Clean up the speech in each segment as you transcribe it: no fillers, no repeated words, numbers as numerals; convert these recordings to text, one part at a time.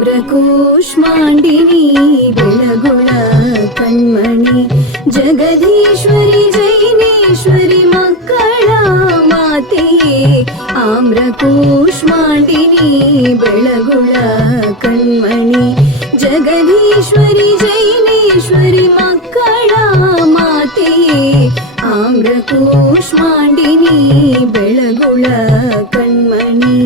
ಆಮ್ರಕೂಷ್ಮಾಂಡಿನಿ ಬೆಳಗುಳ ಕಣ್ಮಣಿ ಜಗದೀಶ್ವರಿ ಜೈನೇಶ್ವರಿ ಮಕ್ಕಳ ಮಾತೆಯೇ ಆಮ್ರಕೂಷ್ಮಾಂಡಿನಿ ಬೆಳಗುಳ ಕಣ್ಮಣಿ ಜಗದೀಶ್ವರಿ ಜೈನೇಶ್ವರಿ ಮಕ್ಕಳ ಮಾತೆಯೇ ಆಮ್ರಕೂಷ್ಮಾಂಡಿನಿ ಬೆಳಗುಳ ಕಣ್ಮಣಿ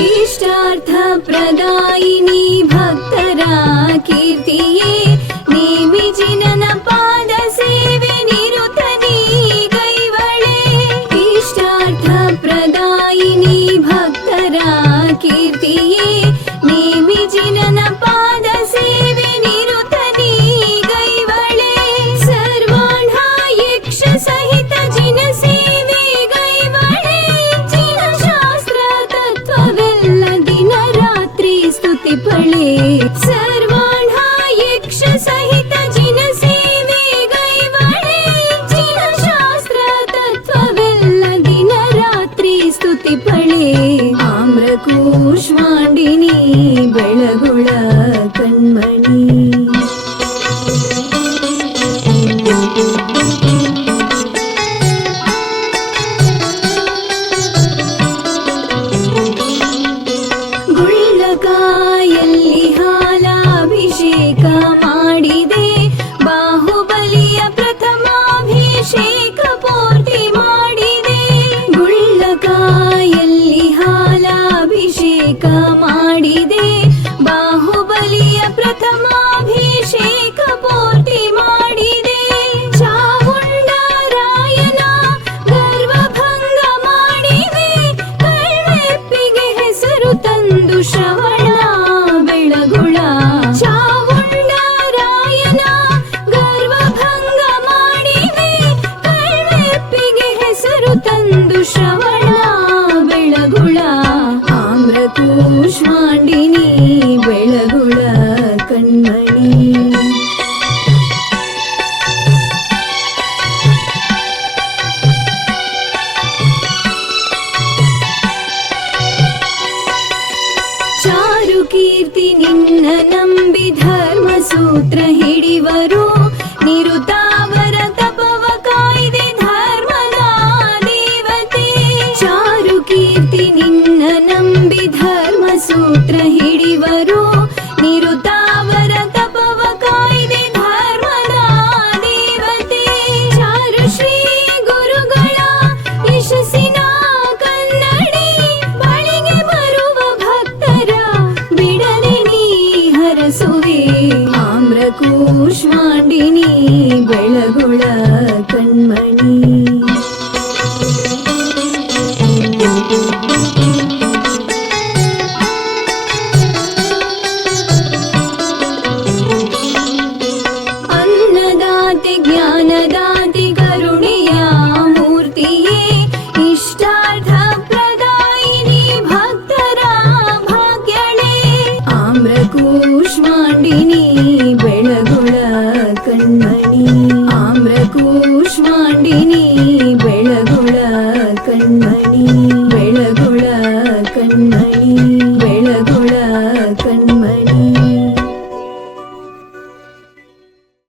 इष्टार्थ प्रदायिनी भक्तर कीर्तिये ನೇಮಿ ಜಿನನ ಪಾದ ಸೇವೆ ನಿರುತದಿ ಕೈವಳೆ ಇಷ್ಟಾರ್ಥ ಪ್ರದಾಯಿನಿ ಭಕ್ತರ ಕೀರ್ತಿಯೇ ನೇಮಿ ಜಿನನ ಪಾದ ಸೇವೆ ನಿರುತದಿ ಕೈವಳೆ ಸರ್ವಾಂಢ ಯಕ್ಷ ಸಹಿತ ಜಿನ ಸೇವೆ ಕೈವಳೆ ಜಿನ ಶಾಸ್ತ್ರ ತತ್ವವೆಲ್ಲ ದಿನ ರಾತ್ರಿ ಸ್ತುತಿ ಪಳೆ ಸರ್ವಾಂಢ ಯಕ್ಷ ಸಹಿತ ಜಿನ ಸೇವೆ ಕೈವಳೆ ಜಿನ ಶಾಸ್ತ್ರ ತತ್ವವೆಲ್ಲ ದಿನ ರಾತ್ರಿ ಸ್ತುತಿ ಪಳೆ ಆಮ್ರಕೂಷ್ಮಾಂಡಿನಿ ಬೆಳಗುಳ ಕಣ್ಮಣಿ ಗುಳ್ಳಕಾಯಲ್ಲಿ ಹಾಲಾಭಿಷೇಕ ಮಾಡಿದೆ ಬಾಹುಬಲಿಯ ಪ್ರಥಮಾಭಿಷೇಕ ಪೂರ್ತಿ ಮಾಡಿದೆ ಗುಳ್ಳಕಾಯಲ್ಲಿ ಹಾಲಾಭಿಷೇಕ ಮಾಡಿದೆ ಬಾಹುಬಲಿಯ ಪ್ರಥಮಾಭಿಷೇಕ ಪೂರ್ತಿ ಮಾಡಿದೆ ಚಾವುಂಡರಾಯನ ಗರ್ವಭಂಗ ಮಾಡಿದೆ ಕಳ್ಳೆಪ್ಪಿಗೆ ಹೆಸರು ತಂದು ಶ್ರವಣ ಬೆಳಗುಳ ಚಾವುಂಡರಾಯನ ಗರ್ವಭಂಗ ಮಾಡಿದೆ ಕಳ್ಳೆಪ್ಪಿಗೆ ಹೆಸರು ತಂದು ಶ್ರವಣ ಬೆಳಗುಳ ಆಮ್ರಕೂಷ್ಮಾಂಡಿನಿ ಬೆಳಗುಳ ಕಣ್ಮಣಿ ಚಾರು ಕೀರ್ತಿ ನಿನ್ನ ನಂಬಿ ಧರ್ಮ ಸೂತ್ರ ಹಿಡಿವರು ನಿರುತಾವರ ತಪವ ಕಾಯ್ದೆ ಧರ್ಮದ ದೇವತೆ ಚಾರು ಕೀರ್ತಿ ನಿನ್ನ ನಂಬಿ ಧರ್ಮ ಸೂತ್ರ ಹಿಡಿವರು ನಿರುತಾವರ ತಪವ ಕಾಯ್ದೆ ಧರ್ಮದ ದೇವತೆ ಚಾರು ಶ್ರೀ ಗುರುಗಳ ಯಶಸ್ಸಿನ ಕನ್ನಡಿ ಬಳಿಗೆ ಬರುವ ಭಕ್ತರ ಬಿಡದೆ ನೀ ಹರಸುವೆ ಆಮ್ರಕೂಷ್ಮಾಂಡಿನಿ ಬೆಳಗುಳ ಕಣ್ಮಣಿ ಅನ್ನದಾತೆ ಜ್ಞಾನದಾತೆ ಕರುಣೆಯ ಮೂರ್ತಿಯೇ ಇಷ್ಟಾರ್ಥ ಪ್ರದಾಯಿನಿ ಭಕ್ತರ ಭಾಗ್ಯಳೆ ಆಮ್ರಕೂಷ್ಮಾಂಡಿನಿ ಬೆಳಗುಳ ಕಣ್ಮಣಿ ಆಮ್ರಕೂಷ್ಮಾಂಡಿನಿ ಬೆಳಗುಳ ಕಣ್ಮಣಿ ಬೆಳಗುಳ ಕಣ್ಮಣಿ ಬೆಳಗುಳ